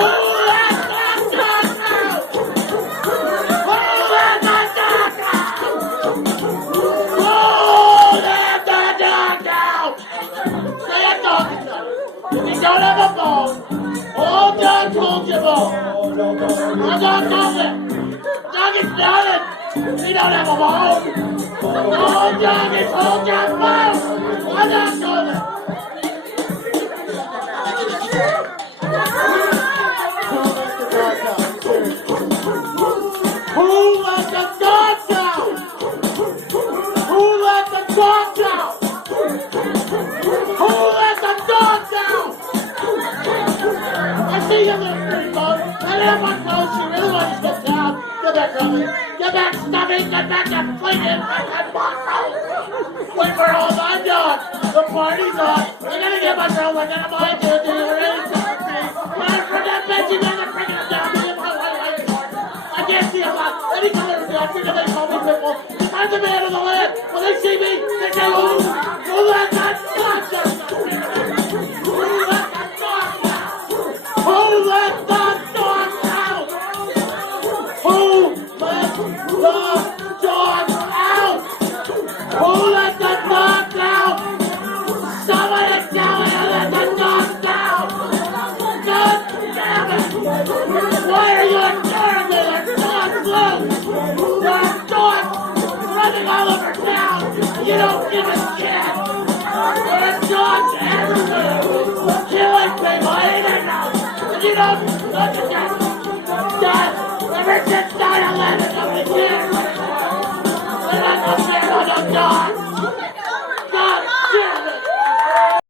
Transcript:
let the dog out? Who let the dog out? Who let the dog out? Say a dog is out. If you don't have a phone, all dog told you about. All dog told you. Dog is done. We don't have a phone. All dog is hold your phone. All dog told you. Who let the dogs out? Who let the dogs out? Who let the dogs out? I see you, little pretty boat. And everyone knows you really want to sit down. Get back, Ruby. Get back, Stubby. Get back and flinging like a bottle. Wait for all my dogs. The party's on. I'm gonna get my girl. We're gonna mind you. Do you really think me? Run from that bitch and then I'm bringing him down. I can't see a lot. Any color of the outfit, they call me Pitbull. If I'm the man of the land, when they see me, they say, ooh, who let that dog out? Who let that dog out? Who let that dog out? Who let the dog out? Who let the dog out? Somebody tell me to let the dog out! God damn it! Why are you ignoring me? There's dogs running all over town. You don't give a shit. There are dogs everywhere. Killing people, eating them. And you don't look at that. Dad, ever since 9/11, nobody cares. They're not the fear of the dogs.